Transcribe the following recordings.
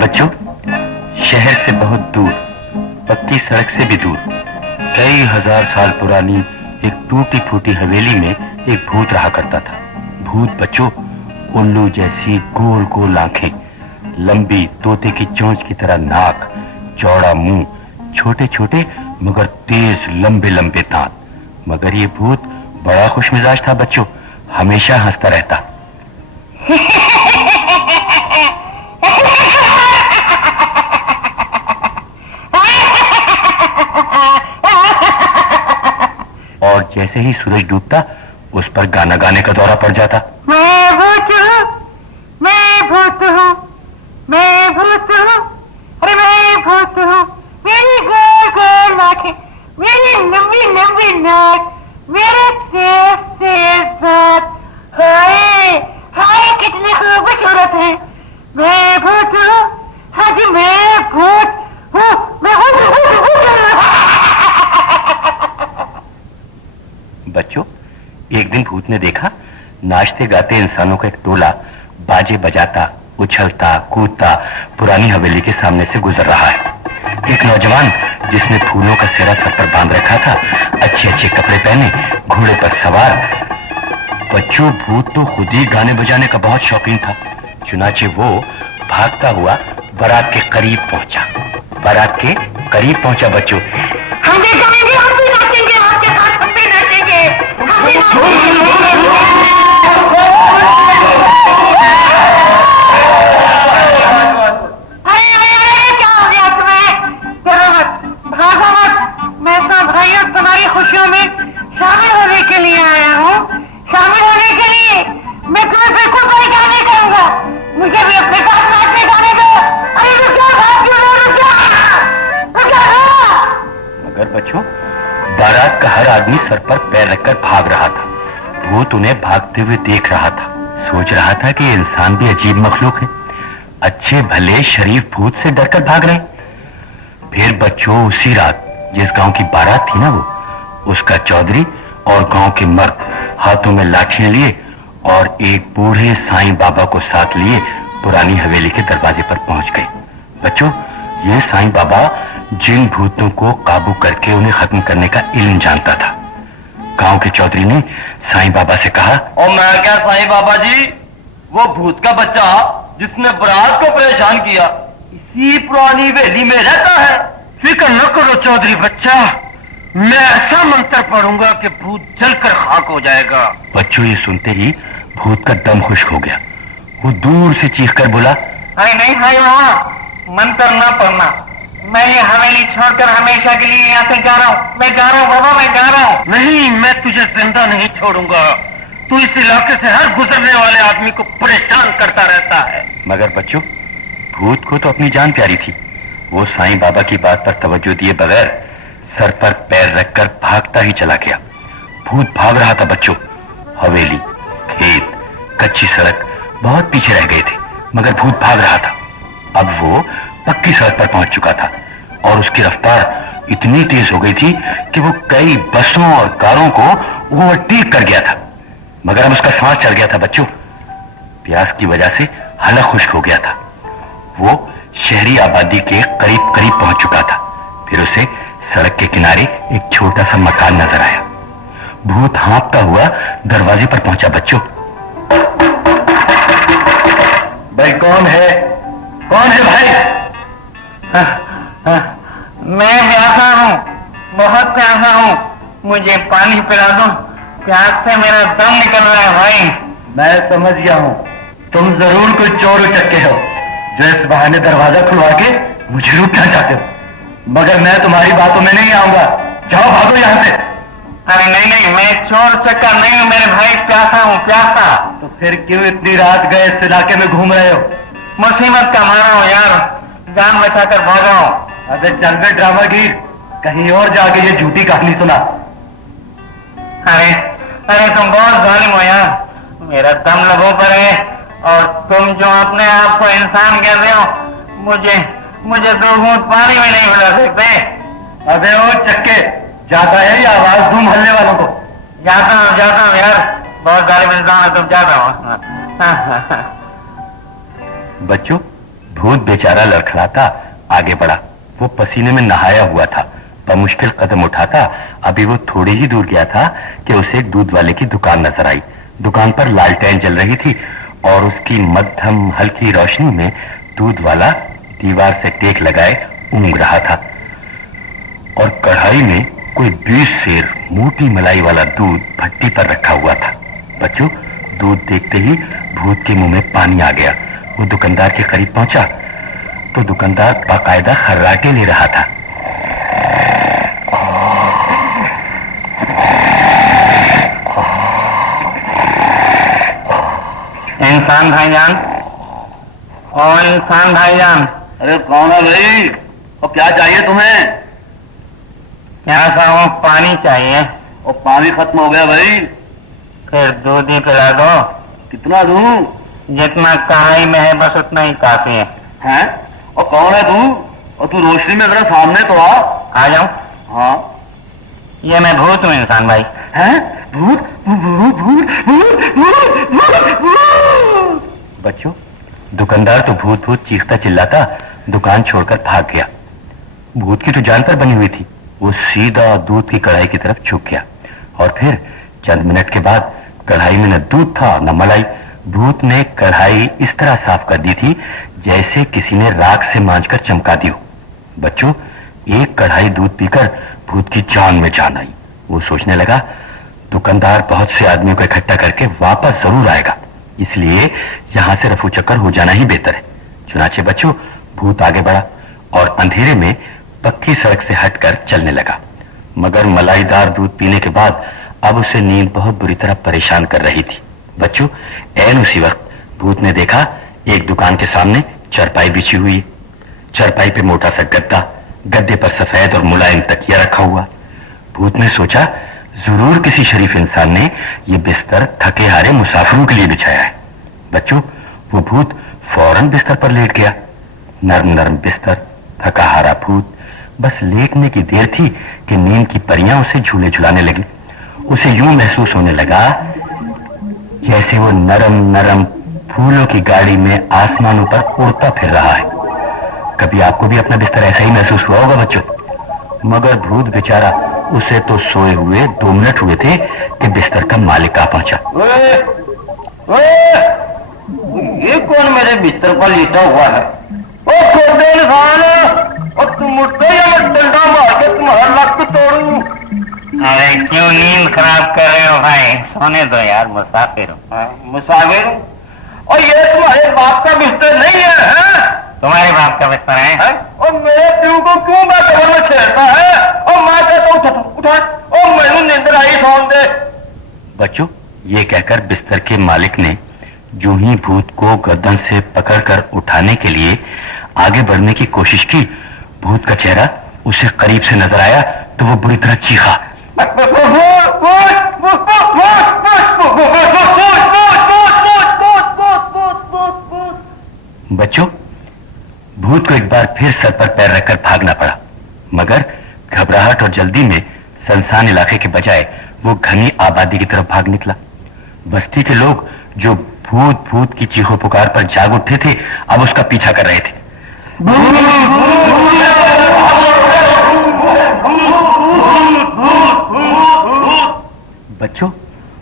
बच्चों, शहर से बहुत दूर, पक्की सड़क से भी दूर, कई हजार साल पुरानी एक टूटी फूटी हवेली में एक भूत रहा करता था। भूत बच्चों, उल्लू जैसी गोल गोल आंखें, लंबी तोते की चोंच की तरह नाक, चौड़ा मुंह, छोटे छोटे मगर तेज लंबे लंबे दांत। मगर ये भूत बड़ा खुशमिजाज था बच्चों, हमेशा हंसता रहता। और जैसे ही सूरज डूबता उस पर गाना गाने का दौरा पड़ जाता। मैं भूत हूँ, मैं भूत हूँ, मैं भूत हूँ, अरे मैं भूत हूँ। मेरी गोल गोल आंखें, मेरी लंबी लंबी नाक, मेरे तेज तेज दांत, हाय हाय कितनी खूबसूरत है। मैं भूत हूँ, हाँ जी मैं भूत हूँ, मैं बच्चों, एक दिन भूत ने देखा नाचते गाते इंसानों का एक टोला बाजे बजाता, उछलता कूदता पुरानी हवेली के सामने से गुजर रहा है। एक नौजवान जिसने फूलों का सेरा सर पर बांध रखा था, अच्छे अच्छे कपड़े पहने, घोड़े पर सवार। बच्चों, भूत तो खुद ही गाने बजाने का बहुत शौकीन था। चुनाचे वो भागता हुआ बारात के करीब पहुंचा। बारात के करीब पहुंचा बच्चों। हम भी गाएंगे, हम भी नाचेंगे, आपके साथ हम भी नाचेंगे, हम भी नाचेंगे। अरे क्या हो गया तुम्हें? डरो मत, भागो मत। मैं तो भाइयों तुम्हारी खुशियों में शामिल होने के लिए आया हूँ, शामिल होने के लिए। मैं तुम्हें बिल्कुल परेशान नहीं करूंगा, मुझे भी अपने साथ नाचने गाने दो। अरे रुक जाओ, रुक जाओ। मगर बच्चों, बारात का हर आदमी सर पर पैर रखकर भाग रहा था। भूत उन्हें भागते हुए देख रहा था, सोच रहा था कि इंसान भी अजीब मखलूक है, अच्छे भले शरीफ भूत से डरकर भाग रहे। फिर बच्चों, उसी रात जिस गांव की बारात थी ना, वो उसका चौधरी और गांव के मर्द हाथों में लाठियां लिए और एक बूढ़े साईं बाबा को साथ लिए पुरानी हवेली के दरवाजे पर पहुंच गए। बच्चों, ये साईं बाबा जिन भूतों को काबू करके उन्हें खत्म करने का इल्म जानता था। गांव के चौधरी ने साईं बाबा से कहा, और मैं क्या साईं बाबा जी, वो भूत का बच्चा जिसने बारात को परेशान किया इसी पुरानी हवेली में रहता है। फिक्र न करो चौधरी बच्चा, मैं ऐसा मंत्र पढ़ूंगा कि भूत जलकर खाक हो जाएगा। बच्चों, ये सुनते ही भूत का दम खुश्क हो गया। वो दूर से चीख कर बोला, अरे नहीं भाई वहाँ मंत्र ना पढ़ना, मैं ये हवेली छोड़कर हमेशा के लिए यहाँ से जा रहा हूँ। मैं जा रहा हूँ बाबा, मैं जा रहा हूँ। नहीं, मैं तुझे जिंदा नहीं छोड़ूंगा। तू इस इलाके से हर गुजरने वाले आदमी को परेशान करता रहता है। मगर बच्चों, भूत को तो अपनी जान प्यारी थी। वो साईं बाबा की बात पर तवज्जो दिए बगैर सर पर पैर रखकर भागता ही चला गया। भूत भाग रहा था बच्चों। हवेली, खेत, कच्ची सड़क बहुत पीछे रह गए थे, मगर भूत भाग रहा था। अब वो पक्की सड़क पर पहुंच चुका था और उसकी रफ्तार इतनी तेज हो गई थी कि वो कई बसों और कारों को ओवरटेक कर गया था। मगर अब उसका सांस चल गया था बच्चों। प्यास की वजह से हलक खुश्क हो गया था। वो शहरी आबादी के करीब करीब पहुंच चुका था। फिर उसे सड़क के किनारे एक छोटा सा मकान नजर आया। भूत हाँफता हुआ दरवाजे पर पहुंचा बच्चों। भाई कौन है? कौन है भाई? मैं प्यासा हूँ, बहुत प्यासा हूँ, मुझे पानी पिला दो, प्यास से मेरा दम निकल रहा है भाई। मैं समझ गया हूं, तुम जरूर कोई चोर उचक्के हो जो इस बहाने दरवाजा खुलवा के मुझे लूटना चाहते हो। मगर मैं तुम्हारी बातों में नहीं आऊंगा, जाओ भागो यहां से। अरे नहीं नहीं, मैं चोर चक्का नहीं हूँ मेरे भाई, प्यासा हूँ प्यासा। तो फिर क्यों इतनी रात गए इस इलाके में घूम रहे हो? मुसीबत का मारा हूँ यार, जान बचाकर भागा हूँ। अबे चल बे ड्रामागीर, कहीं और जाके ये झूठी कहानी सुना। अरे अरे तुम बहुत जालिम हो यार, मेरा दम लबों पर है और तुम जो अपने आप को इंसान कह रहे हो, मुझे दो घूंट पानी में नहीं मिला सकते। अबे ओ चक्के, जाता है या आवाज दूं मोहल्ले वालों को? जाता हूँ यार, बहुत जालिम इंसान है तुम, जाता हूँ। बच्चों, भूत बेचारा लड़खड़ाता आगे बढ़ा। वो पसीने में नहाया हुआ था, बमुश्किल कदम उठाता। अभी वो थोड़ी ही दूर गया था कि उसे एक दूध वाले की दुकान नजर आई। दुकान पर लालटेन जल रही थी और उसकी मध्यम हल्की रोशनी में दूध वाला दीवार से टेक लगाए ऊँघ रहा था और कढ़ाई में कोई 20 सेर मोटी मलाई वाला दूध भट्टी पर रखा हुआ था। बच्चों, दूध देखते ही भूत के मुंह में पानी आ गया। वो दुकानदार के करीब पहुंचा तो दुकानदार बाकायदा खर्राटे ले रहा था। इंसान भाईजान, ओ इंसान भाईजान। अरे कौन है भाई और क्या चाहिए तुम्हें? यहाँ सा पानी चाहिए। और पानी खत्म हो गया भाई। फिर दूध ही पिला दो। कितना दूं? जितना कढ़ाई में है बस उतना ही काफी है। हैं? और कौन है तू? और तू रोशनी में जरा सामने तो आ जाऊं? हाँ। ये मैं भूत हूँ इंसान भाई। हैं? भूत? भूत भूत भूत भूत भूत। बच्चों, दुकानदार तो भूत भूत चीखता चिल्लाता दुकान छोड़कर भाग गया। भूत की तो जान पर बनी हुई थी। वो सीधा दूध की कढ़ाई की तरफ झुक गया और फिर चंद मिनट के बाद कढ़ाई में न दूध था न मलाई। भूत ने कढ़ाई इस तरह साफ कर दी थी जैसे किसी ने राख से मांझकर चमका दी हो। बच्चों, एक कढ़ाई दूध पीकर भूत की जान में जान आई। वो सोचने लगा दुकानदार बहुत से आदमियों को इकट्ठा करके वापस जरूर आएगा, इसलिए यहां से रफू चक्कर हो जाना ही बेहतर है। चुनाचे बच्चों, भूत आगे बढ़ा और अंधेरे में पक्की सड़क से हटकर चलने लगा। मगर मलाईदार दूध पीने के बाद अब उसे नींद बहुत बुरी तरह परेशान कर रही थी। बच्चों, ऐन उसी वक्त भूत ने देखा एक दुकान के सामने चारपाई बिछी हुई है। चारपाई पे मोटा सा गद्दा, गद्दे पर सफेद और मुलायम तकिया रखा हुआ। भूत ने सोचा जरूर किसी शरीफ इंसान ने ये बिस्तर थके हारे मुसाफिरों के लिए बिछाया है। बच्चों, वो भूत फौरन बिस्तर पर लेट गया। नर्म नर्म बिस्तर, थका हारा भूत। बस लेटने की देर थी कि नींद की परियां उसे झूले झुलाने लगी। उसे यूं महसूस होने लगा जैसे वो नरम नरम फूलों की गाड़ी में आसमानों पर उड़ता फिर रहा है। कभी आपको भी अपना बिस्तर ऐसा ही महसूस हुआ होगा बच्चों। मगर भूत बेचारा, उसे तो सोए हुए 2 मिनट हुए थे कि बिस्तर का मालिक आ पहुंचा। ये कौन मेरे बिस्तर पर लेटा हुआ है? ओ खोदे इंसान, और तुम उठते या मैं डंडा मार के तुम्हारा लक तोड़ूं? अरे क्यों नींद खराब कर रहे हो भाई? सोने दो यार, मुसाफिर हूँ। मुसाफिर? और ये तुम्हारे बाप का बिस्तर नहीं है? तुम्हारे बाप का बिस्तर है? और मेरे प्यू को क्यों बैठे में छेड़ता है? और मैं कहता हूँ उठा, और मैंने नींद आई, सोन दे। बच्चों, ये कहकर बिस्तर के मालिक ने जो ही भूत को गर्दन से पकड़कर उठाने के लिए आगे बढ़ने की कोशिश की, भूत का चेहरा उसे करीब से नजर आया तो वो बुरी तरह चीखा। बच्चों, भूत को एक बार फिर सर पर पैर रखकर भागना पड़ा। मगर घबराहट और जल्दी में सुनसान इलाके के बजाय वो घनी आबादी की तरफ भाग निकला। बस्ती के लोग जो भूत भूत की चीखों पुकार पर जाग उठे थे, अब उसका पीछा कर रहे थे। बच्चों,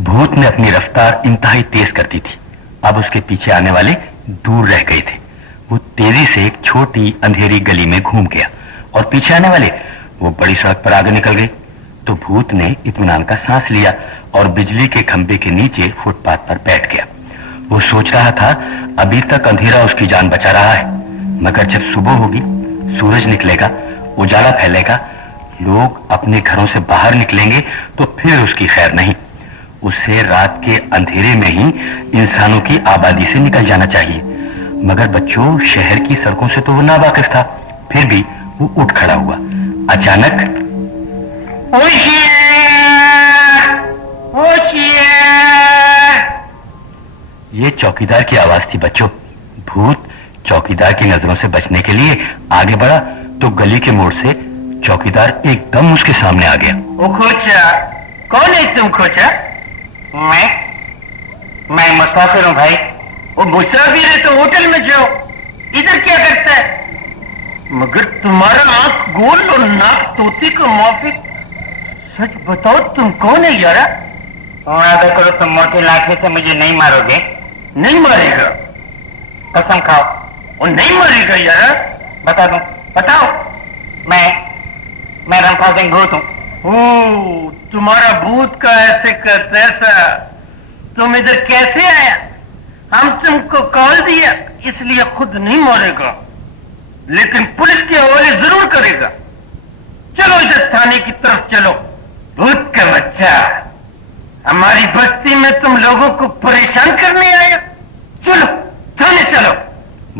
भूत ने अपनी रफ्तार इंतहाई तेज कर दी थी। अब उसके पीछे आने वाले दूर रह गए थे। वो तेजी से एक छोटी अंधेरी गली में घूम गया और पीछे आने वाले वो बड़ी सड़क पर आगे निकल गए। तो भूत ने इत्मीनान का सांस लिया और बिजली के खंभे के नीचे फुटपाथ पर बैठ गया। वो सोच रहा था अभी तक अंधेरा उसकी जान बचा रहा है, मगर जब सुबह होगी, सूरज निकलेगा, उजाला फैलेगा, लोग अपने घरों से बाहर निकलेंगे तो फिर उसकी खैर नहीं। उसे रात के अंधेरे में ही इंसानों की आबादी से निकल जाना चाहिए। मगर बच्चों, शहर की सड़कों से तो वो नावाकिफ था। फिर भी वो उठ खड़ा हुआ। अचानक ये चौकीदार की आवाज थी। बच्चों, भूत चौकीदार की नजरों से बचने के लिए आगे बढ़ा तो गली के मोड़ से चौकीदार एकदम उसके सामने आ गया। ओ खोचा, कौन है तुम खोचा? मैं मुसाफिर हूँ भाई। वो मुसाफिर है तो होटल में जाओ। इधर क्या करता है? मगर तुम्हारा आंख गोल और नाक तोते का माफिक। सच बताओ तुम कौन है यारा? वादा करो तुम मोटी लाठी से मुझे नहीं मारोगे। नहीं मारेगा? कसम खाओ। वो नहीं मारेगा यारा? बता दूं? बताओ। मैं रणफा सिंह भूत हूँ। ओ, तुम्हारा भूत का ऐसे का तैसा। तुम इधर कैसे आया? हम तुमको कॉल दिया, इसलिए खुद नहीं मरेगा, लेकिन पुलिस के हवाले जरूर करेगा। चलो इधर थाने की तरफ चलो। भूत का बच्चा, हमारी बस्ती में तुम लोगों को परेशान करने आया। चलो थाने चलो।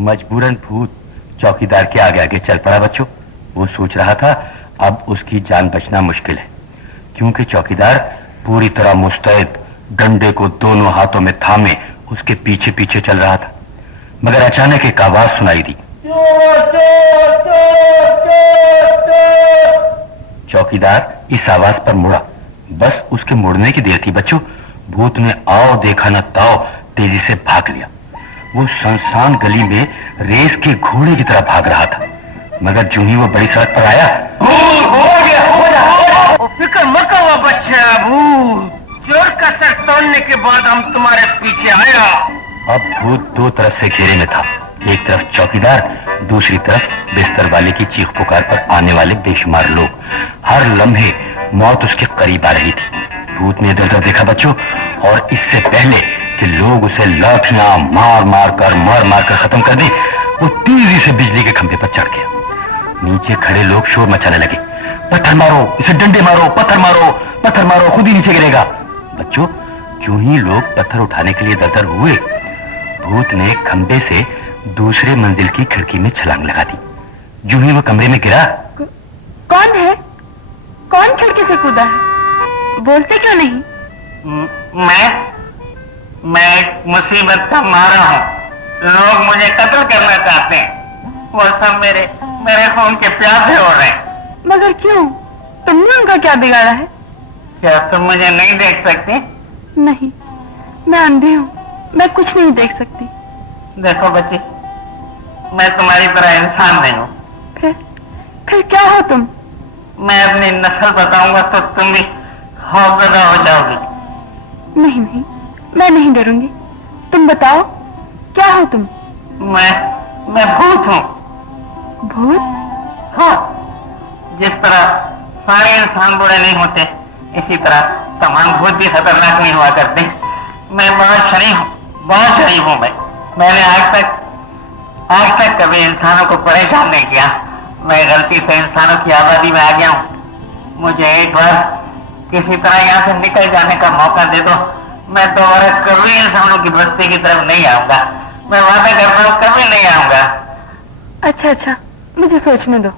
मजबूरन भूत चौकीदार के आगे आगे चल पड़ा बच्चों। वो सोच रहा था अब उसकी जान बचना मुश्किल है, क्योंकि चौकीदार पूरी तरह मुस्तैद डंडे को दोनों हाथों में थामे उसके पीछे पीछे चल रहा था। मगर अचानक एक आवाज सुनाई दी। चौकीदार इस आवाज पर मुड़ा। बस उसके मुड़ने की देर थी बच्चों। भूत ने आओ देखा न ताओ तेजी से भाग लिया। वो सुनसान गली में रेस के घोड़े की तरह भाग रहा था, मगर जो ही वो बड़ी सड़क पर आया, हो गया। फिक्र मत हुआ बच्चा। भूत चोर का सर तोड़ने के बाद हम तुम्हारे पीछे आया। अब भूत दो तरफ से घेरे में था। एक तरफ चौकीदार, दूसरी तरफ बिस्तर वाले की चीख पुकार पर आने वाले बेशुमार लोग। हर लम्हे मौत उसके करीब आ रही थी। भूत ने इधर उधर देखा बच्चों, और इससे पहले कि लोग उसे लाठियां मार मार कर खत्म कर दे, वो तेजी से बिजली के खंभे पर चढ़ गया। नीचे खड़े लोग शोर मचाने लगे। पत्थर मारो, इसे डंडे मारो, पत्थर मारो, पत्थर मारो, खुद ही नीचे गिरेगा। बच्चों, क्यों ही लोग पत्थर उठाने के लिए दरदर हुए, भूत ने खंबे से दूसरे मंजिल की खिड़की में छलांग लगा दी। जो ही वो कमरे में गिरा, कौन है? कौन खिड़की से कूदा है? बोलते क्यों नहीं? मैं एक मुसीबत का मारा हूँ। लोग मुझे कत्ल करना चाहते हैं। वो सब मेरे खून के प्यासे हो रहे हैं। मगर क्यों? तुमने उनका क्या बिगाड़ा है? क्या तुम मुझे नहीं देख सकती? नहीं, मैं अंधी हूँ, मैं कुछ नहीं देख सकती। देखो बच्ची, मैं तुम्हारी तरह इंसान नहीं हूँ। फिर क्या हो तुम? मैं अपनी नस्ल बताऊंगा तो तुम भी खौफजदा हो जाओगी। नहीं नहीं, मैं नहीं डरूंगी। तुम बताओ, क्या हो तुम? मैं भूत हूँ। भूत? हाँ, जिस तरह सारे इंसान बुरे नहीं होते, इसी तरह तमाम भूत भी खतरनाक नहीं हुआ करते। मैं बहुत शरीफ हूँ। मैंने आज तक कभी इंसानों को परेशान नहीं किया। मैं गलती से इंसानों की आबादी में आ गया हूँ। मुझे एक बार किसी तरह यहाँ से निकल जाने का मौका दे दो। मैं दोबारा कभी इंसानों की बस्ती की तरफ नहीं आऊंगा। मैं वादा करता हूँ, कभी नहीं आऊंगा। अच्छा, मुझे सोचने दो।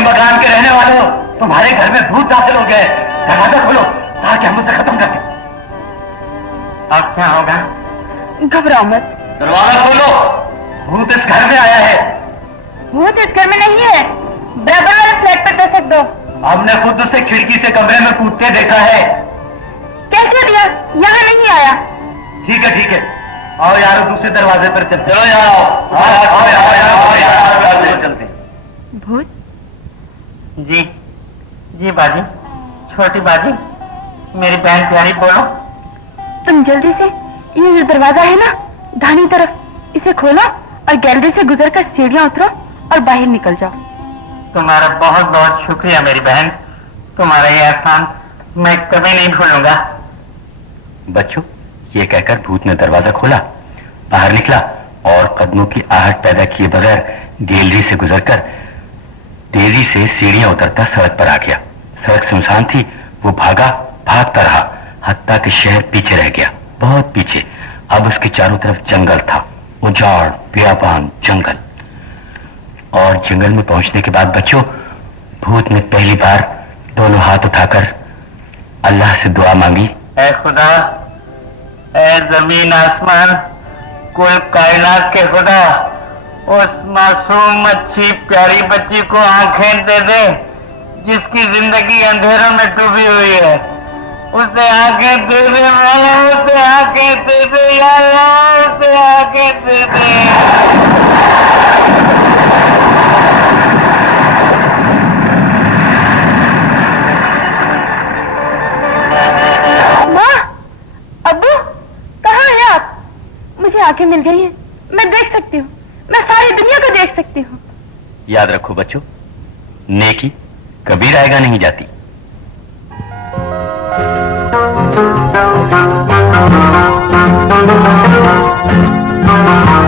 मकान के रहने वालों, तुम्हारे घर में भूत दाखिल हो गए। दरवाजा खोलो ताकि हम उसे खत्म कर दें। अब क्या होगा? घबराओ मत। दरवाजा खोलो, भूत इस घर में आया है। भूत इस घर में नहीं है। बराबर वाले फ्लैट पर दस्तक दो। हमने खुद उसे खिड़की से कमरे में कूदते देखा है। कैसे दिया? यहाँ नहीं आया। ठीक है, आओ यार दूसरे दरवाजे पर चलते। चलो यार, आओ चलते। भूत? जी बाजी, छोटी बाजी, मेरी बहन प्यारी, बोलो। तुम जल्दी से ये जो दरवाजा है ना, दाहिनी तरफ, इसे खोलो और गैलरी से गुजरकर सीढ़ियां उतरो और बाहर निकल जाओ। तुम्हारा बहुत बहुत शुक्रिया मेरी बहन। तुम्हारा ये एहसान मैं कभी नहीं भूलूंगा। बच्चों, ये कहकर भूत ने दरवाजा खोला, बाहर निकला और कदमों की आहट पैदा किए बगैर गैलरी से गुजरकर तेजी से सीढ़ियां उतरता सड़क पर आ गया। सड़क सुनसान थी। वो भागता रहा, हत्ता कि शहर पीछे रह गया, बहुत पीछे। अब उसके चारों तरफ जंगल था, उजाड़ बियाबान जंगल। और जंगल में पहुंचने के बाद बच्चों, भूत ने पहली बार दोनों हाथ उठाकर अल्लाह से दुआ मांगी। ऐ खुदा, ऐ जमीन आसमान, कुल कायनात के खुदा, उस मासूम अच्छी प्यारी बच्ची को आंखें दे दे जिसकी जिंदगी अंधेरों में डूबी हुई है। उसे आके दे दे मौला, उसे आके दे दे या अल्लाह, उसे आके दे दे। माँ, अब्बू, कहाँ हैं आप? मुझे आंखें मिल गई हैं, मैं देख सकती हूँ, मैं सारी दुनिया को देख सकती हूँ। याद रखो बच्चों, नेकी कभी रायगा नहीं जाती। Thank you.